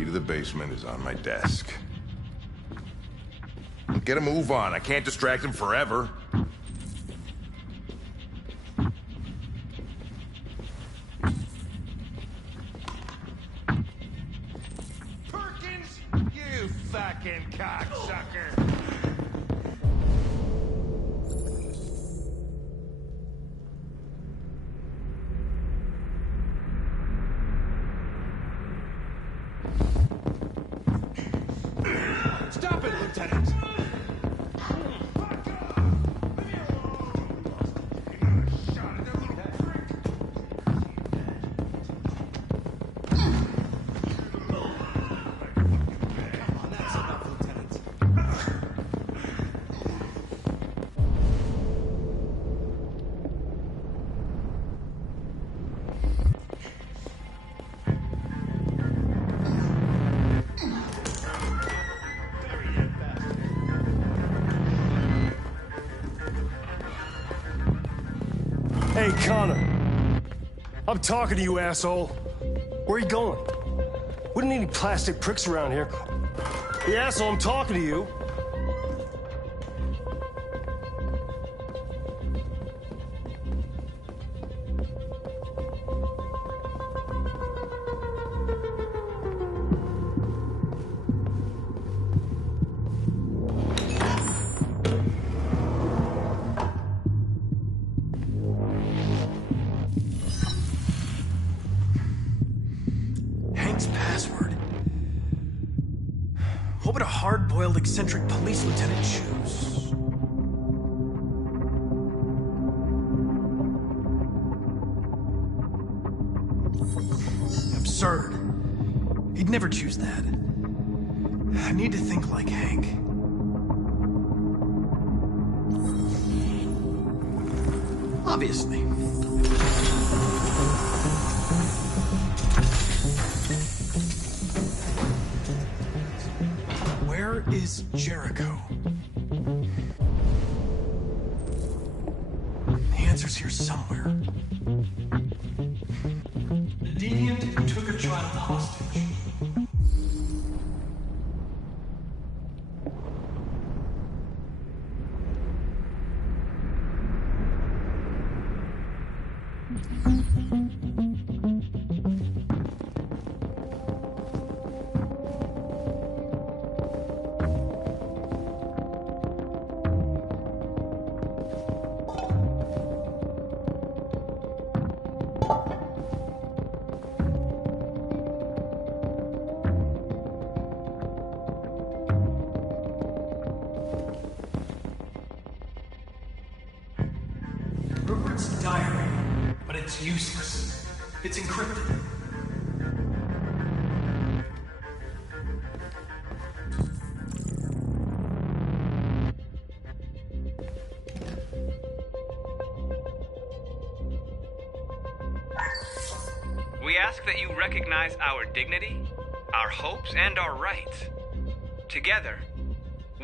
Key to the basement is on my desk. Get a move on. I can't distract him forever. Perkins, you fucking cocksucker. Stop it, Lieutenant! Hey, Connor. I'm talking to you, asshole. Where are you going? We don't need any plastic pricks around here. Hey, asshole, I'm talking to you. Password. What would a hard-boiled, eccentric police lieutenant choose? Absurd. He'd never choose that. I need to think like Hank. Obviously. Where is Jericho? The answer's here somewhere. The deviant who took a child hostage. Rupert's diary, but it's useless. It's encrypted. We ask that you recognize our dignity, our hopes, and our rights. Together,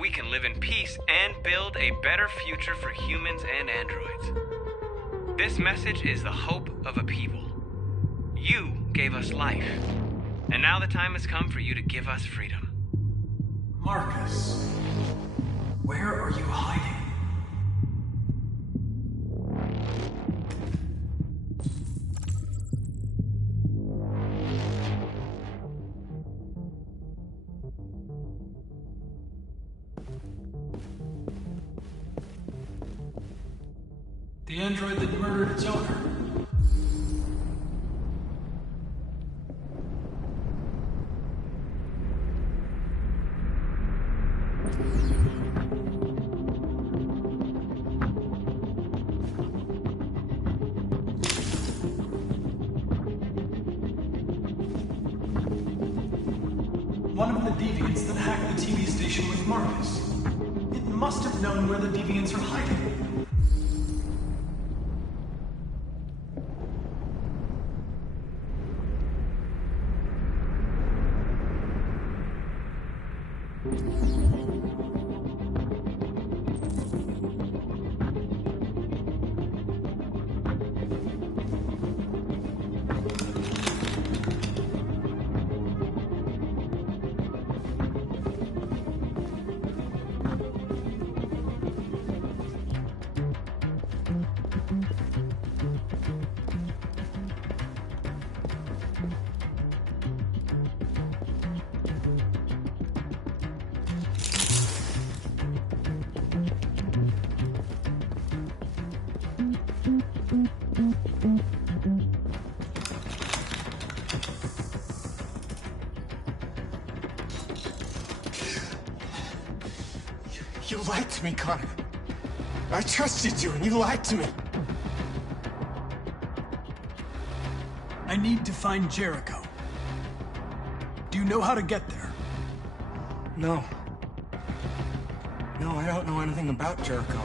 we can live in peace and build a better future for humans and androids. This message is the hope of a people. You gave us life, and now the time has come for you to give us freedom. Marcus, where are you hiding? The android that murdered its owner. One of the deviants that hacked the TV station with Marcus. It must have known where the deviants are hiding. You lied to me, Connor. I trusted you, and you lied to me. I need to find Jericho. Do you know how to get there? No. No, I don't know anything about Jericho.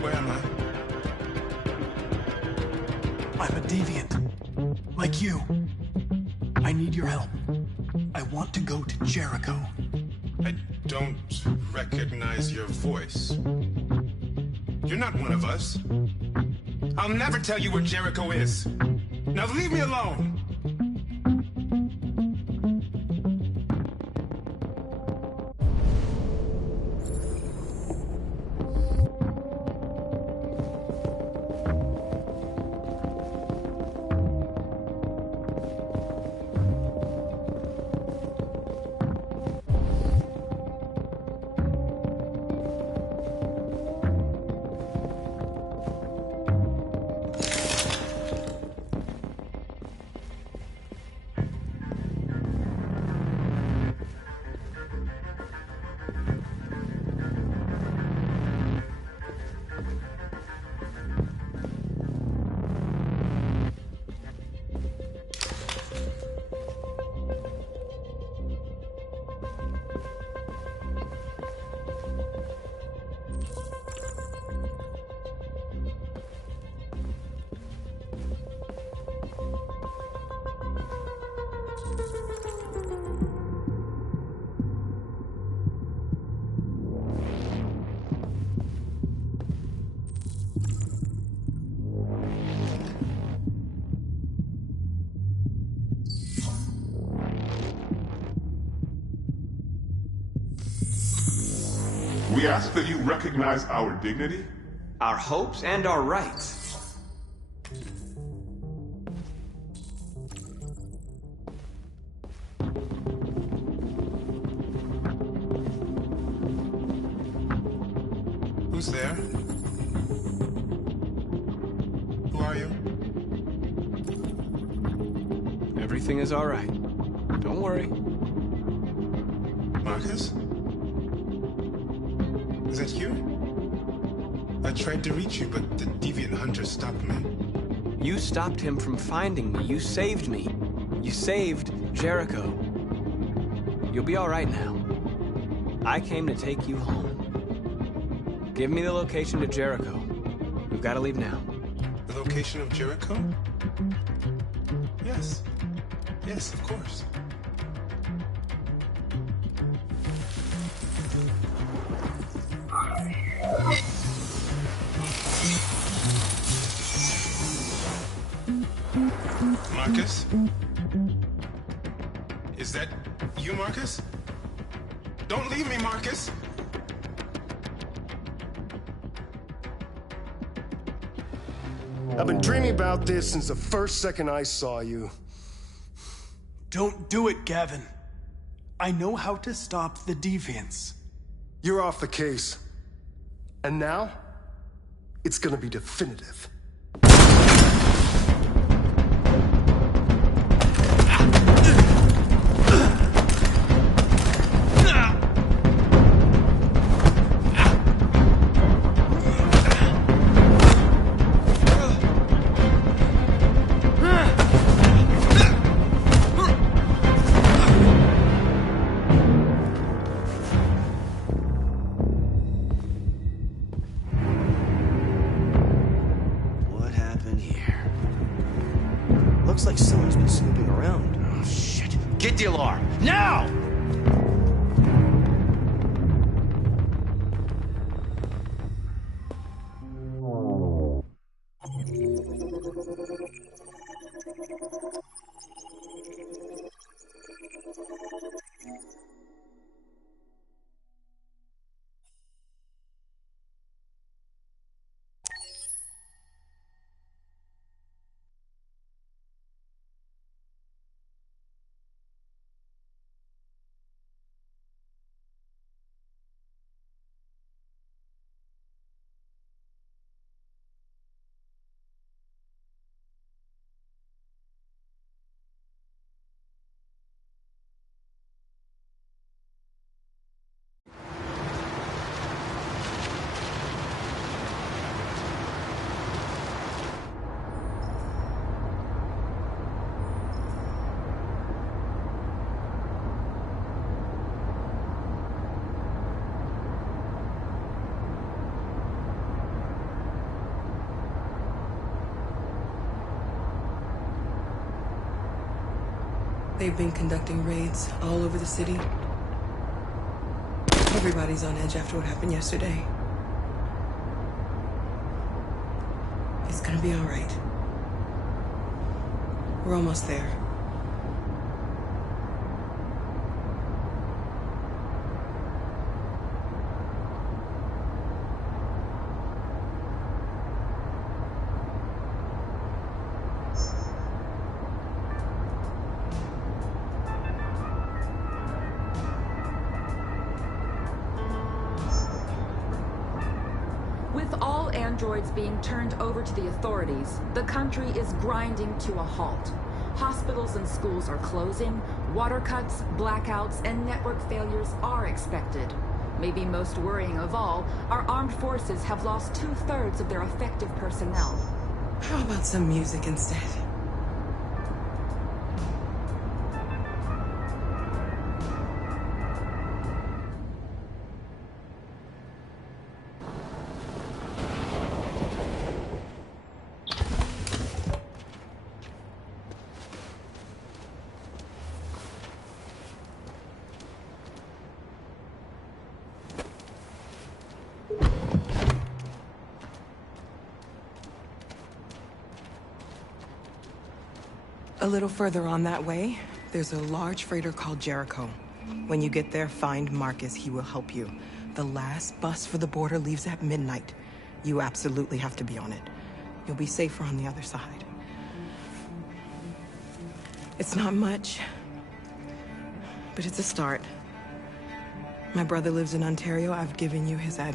Where am I? I'm a deviant. Like you. I need your help. I want to go to Jericho. I don't recognize your voice. You're not one of us. I'll never tell you where Jericho is. Now leave me alone. We ask that you recognize our dignity, our hopes, and our rights. Who's there? Who are you? Everything is all right. Don't worry. Marcus? Is that you? I tried to reach you, but the deviant hunter stopped me. You stopped him from finding me. You saved me. You saved Jericho. You'll be all right now. I came to take you home. Give me the location to Jericho. We've got to leave now. The location of Jericho? Yes. Yes, of course. Marcus? Is that you, Marcus? Don't leave me, Marcus! I've been dreaming about this since the first second I saw you. Don't do it, Gavin. I know how to stop the deviants. You're off the case. And now, it's gonna be definitive. What happened here? Looks like someone's been snooping around. Oh, shit. Get the alarm. Now! They've been conducting raids all over the city. Everybody's on edge after what happened yesterday. It's gonna be all right. We're almost there. With all androids being turned over to the authorities, the country is grinding to a halt. Hospitals and schools are closing, water cuts, blackouts, and network failures are expected. Maybe most worrying of all, our armed forces have lost 2/3 of their effective personnel. How about some music instead? A little further on that way, there's a large freighter called Jericho. When you get there, find Marcus. He will help you. The last bus for the border leaves at midnight. You absolutely have to be on it. You'll be safer on the other side. It's not much, but it's a start. My brother lives in Ontario. I've given you his address.